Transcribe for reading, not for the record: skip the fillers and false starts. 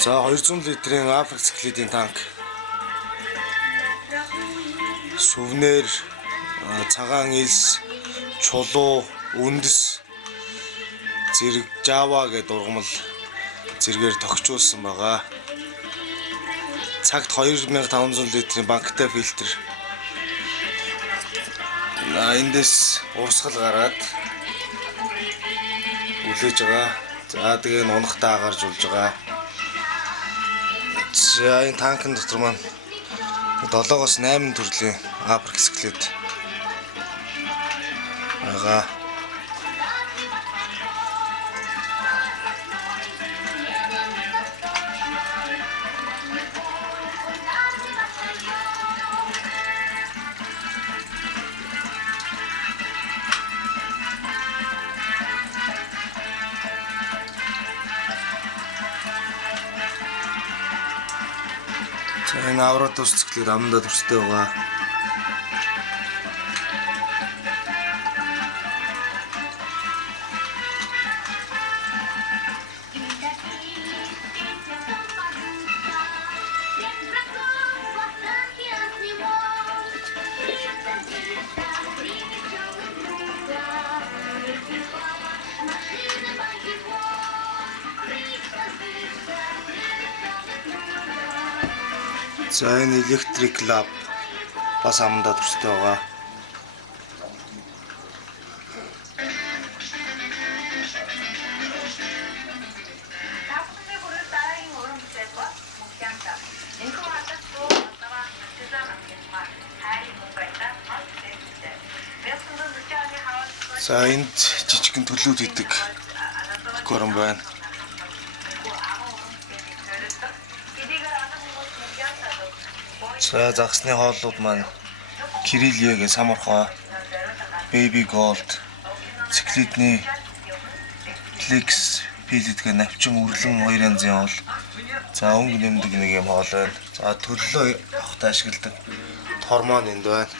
За 200 литрийн Африк циклидийн танк. Сүвнэр, цагаан элс, чулуу, үндэс, зэрэг Java гэдэг ургамал зэрэгээр тогтчулсан байгаа. Цагт 2500 литрийн банктай фильтр. Эндээс урсгал гараад үлээж байгаа. За тэгээ унахтаа гарч улж байгаа. За энэ танкын дотор маань 7-оос 8 төрлийн Африк циклид байгаа. Энэ авротус циклид амандаа төрстэй байгаа. За энэ электрик лаб бас амандаа төрстэй байгаа. За энд жижигхэн төлөвд идэг горон байна. За загсны хооллууд маань Кириллиагийн самархай, Baby Gold, циклидний Flex пилэдгээ навчин үрлэн 2 янзын хоол. За өнгө нэмдэг нэг юм хоол байна. За төлөлөө авахтаа ашигладаг гормон энд байна.